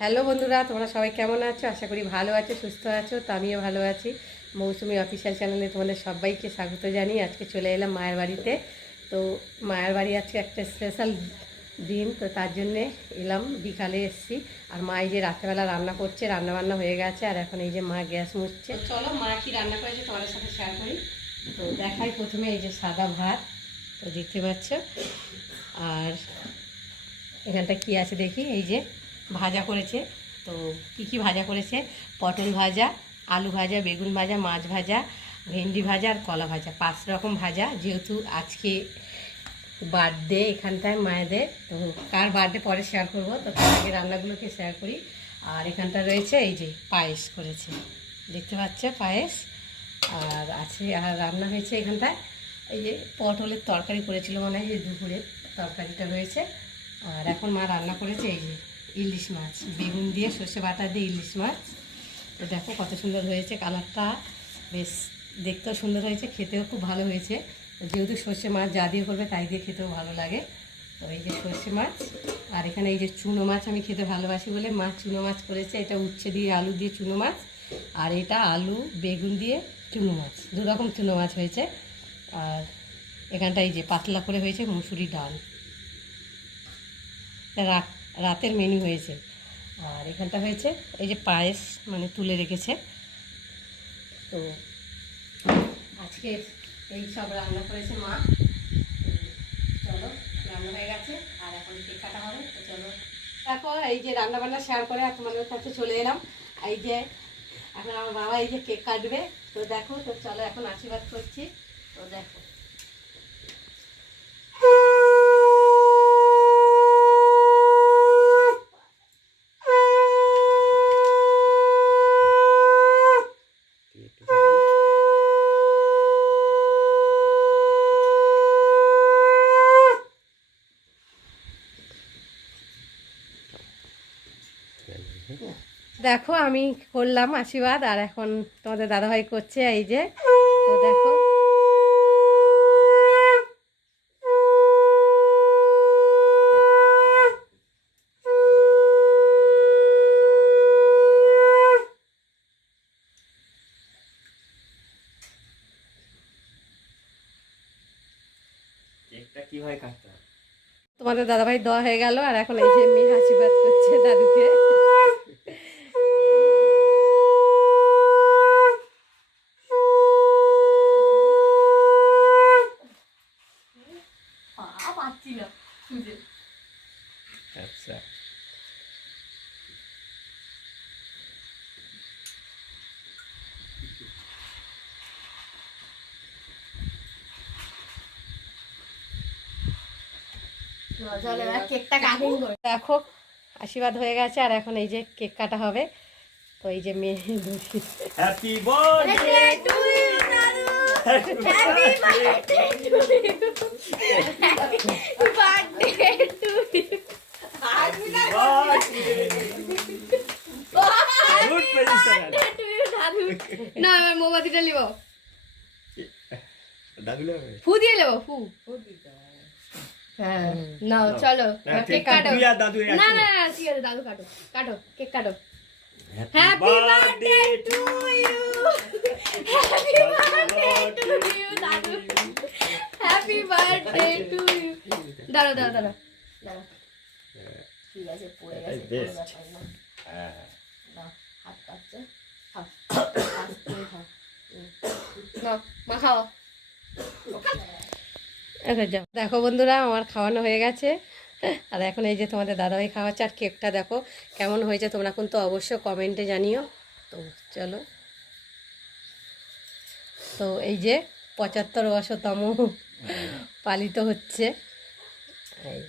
Hello বন্ধুরা, তোমরা সবাই কেমন আছো? আশা করি ভালো আছো, সুস্থ আছো। তো আমিও ভালো আছি। মৌসুমি অফিসিয়াল চ্যানেলে তোমাদের সবাইকে স্বাগত জানিয়ে আজকে চলে এলাম মায়ের বাড়িতে। তো মায়ের বাড়ি আজকে একটা স্পেশাল দিন, তো তার জন্যে এলাম। বিকালে এসেছি। আর মা এই যে রাত্রেবেলা রান্না করছে, রান্নাবান্না হয়ে গেছে। আর এখন এই যে মা গ্যাস মুছছে। চলো মা কি রান্না করেছে তোমাদের সাথে শেয়ার করি। তো দেখাই প্রথমে এই যে সাদা ভাত, তো দেখতে পাচ্ছ। আর এখানটা কি আছে দেখি, এই যে ভাজা করেছে। তো কি কি ভাজা করেছে? পটল ভাজা, আলু ভাজা, বেগুন ভাজা, মাছ ভাজা, ভেন্ডি ভাজা আর কলা ভাজা। 5 রকম ভাজা। যেহেতু আজকে বার্থডে এখানটায় মায়েদের, তো কার বার্থডে পরে শেয়ার করবো, তো তার আগে রান্নাগুলোকে শেয়ার করি। আর এখানটা রয়েছে এই যে পায়েস করেছে, দেখতে পাচ্ছ পায়েস। আর আছে, আর রান্না হয়েছে এখানটায় এই যে পটলের তরকারি করেছিল মনে হয়, যে দুপুরের তরকারিটা রয়েছে। আর এখন মা রান্না করেছে এই যে ইলিশ মাছ, বেগুন দিয়ে সর্ষে বাটা দিয়ে ইলিশ মাছ। তো দেখো কত সুন্দর হয়েছে, কালারটা বেশ দেখতেও সুন্দর হয়েছে, খেতেও খুব ভালো হয়েছে। যেহেতু সর্ষে মাছ যা দিয়ে করবে তাই দিয়ে খেতেও ভালো লাগে। তো এই যে সর্ষে মাছ, আর এখানে এই যে চুনো মাছ, আমি খেতে ভালোবাসি বলে মা চুনো মাছ করেছে। এটা উচ্ছে দিয়ে আলু দিয়ে চুনো মাছ, আর এটা আলু বেগুন দিয়ে চুনো মাছ, 2 রকম চুনো মাছ হয়েছে। আর এখানটা এই যে পাতলা করে হয়েছে মুসুরি ডাল, রাতের মেনু হয়েছে। আর এখানটা হয়েছে এই যে পায়েস, মানে তুলে রেখেছে। তো আজকে এই সব রান্না করেছে মা। চলো, রান্না হয়ে গেছে আর এখন কেক কাটা হবে। তো চলো দেখো, এই যে রান্না বান্না শেয়ার করে আর তোমাদের কাছে চলে এলাম। এই যে এখন আমার বাবা এই যে কেক কাটবে। তো দেখো, তো চলো এখন আশীর্বাদ করছি। তো দেখো, দেখো আমি করলাম আশীর্বাদ, আর এখন তোমাদের দাদাভাই করছে এই যে। তো দেখো, কেকটা কিভাবে কাটতে হয়? তোমাদের দাদাভাই দেওয়া হয়ে গেল, আর এখন এই যে মেয়ে আশীর্বাদ করছে দাদুকে। আচ্ছা, দেখো আশীর্বাদ হয়ে গেছে, আর এখন এই যে কেক কাটা হবে। তো এই যে মেয়ে হ্যাপি বার্থডে টু ইউ দাদু, happy birthday to you, happy birthday to you, happy birthday, good position দাদু। না মোমবাতিটা নিব, দাদু লেবে ফু দিয়ে নেব, ফু হ্যাঁ নাও চলো কেক কাটো। দাদু না না না ঠিক আছে, দাদু কাটো, কাটো কেক কাটো। Happy birthday to you, happy birthday to you দাদু, হ্যাপি বার্থডে টু ইউ। দাঁড়া দাঁড়া দাঁড়া দাঁড়া, ঠিক আছে পড়ে গেছে, কোনো ব্যাপার না। নাও হাত কাটছে, খাও খাও, নাও মা খাও। দেখো বন্ধুরা, আমার খাওয়ানো হয়ে গেছে। আর এখন এই যে তোমাদের দাদাভাই খাওয়াচ্ছে। আর কেকটা দেখো কেমন হয়েছে, তোমরা কিন্তু অবশ্যই কমেন্টে জানিও। তো চলো, তো এই যে 75তম পালিত হচ্ছে। এই